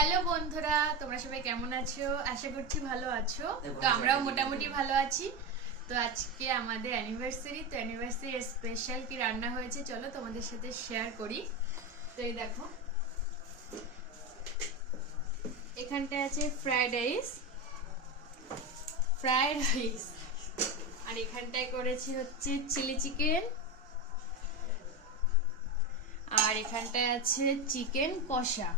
Hello বন্ধুরা তোমরা সবাই কেমন আছো? আশা করছি ভালো আছো। তো আমরাও মোটামুটি ভালো আছি। তো আজকে আমাদের অ্যানিভার্সারি তো অ্যানিভার্সারি স্পেশাল কি রান্না হয়েছে চলো তোমাদের সাথে শেয়ার করি। তো এই দেখো। এখানটায় আছে ফ্রাইড রাইস ফ্রাইড রাইস আর এখানটায় করেছি হচ্ছে চিলি চিকেন আর এখানটায় আছে চিকেন কষা।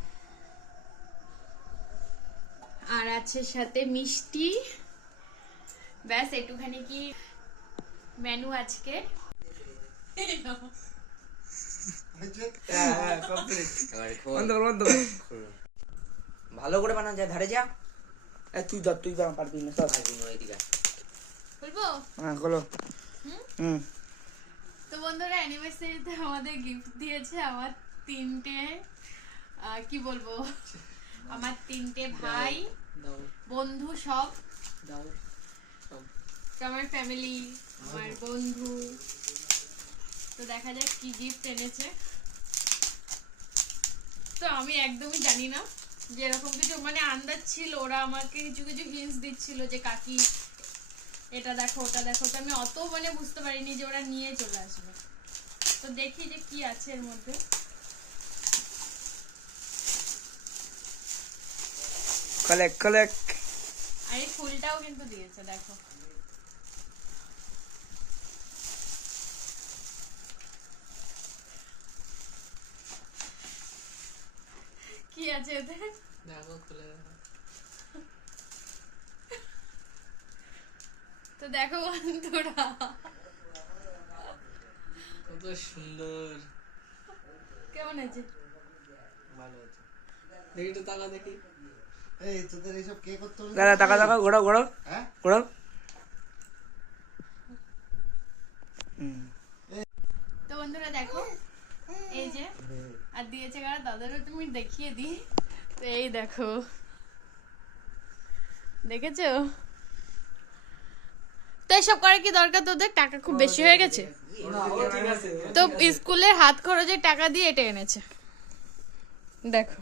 আর আছে সাথে মিষ্টি। ব্যাস একটুখানি কি মেনু আজকে? হ্যাঁ, বন্ধ কর খোল। ভালো করে বানা যায় ধারে যা। তুই ধর তুই বানা পারবি না। বলব হ্যাঁ বলো হুম? হুম। তো বন্ধুরা অ্যানিভার্সারিতে আমাদের গিফট দিয়েছে আমার তিনটে কি বলব? আমার তিনটে ভাই বন্ধু সব। আমার ফ্যামিলি আমার বন্ধু। তো দেখা যাক কি গিফট এনেছে। তো আমি একদমই জানি না যে এরকম কিছু মানে আন্দাজ ছিল ওরা আমাকে কিছু কিছু হিন্টস দিচ্ছিল যে কাকি এটা দেখো ওটা দেখো। তো আমি অত মানে বুঝতে পারিনি যে ওরা নিয়ে চলে আসবে। তো দেখি যে কি আছে এর মধ্যে। কলেক কলেক আর এই ফুলটাও কিন্তু দিয়েছে দেখো। কি আছে এতে তো দেখো বন্ধুরা। কত সুন্দর। কেমন আছে? ভালো আছে। দেখি তো তাকা দেখি। দাদা টাকা টাকা ঘোরাও ঘোরাও। হ্যাঁ? ঘোরাও। তো বন্ধুরা দেখো এই যে আর দিয়েছে কারা? দাদারও তুমি দেখিয়ে দিই। তো এই দেখো। দেখেছ? তো এসব করার কি দরকার তোদের? টাকা খুব বেশি হয়ে গেছে? তো স্কুলের হাত খরচের টাকা দিয়ে এটা এনেছে। দেখো।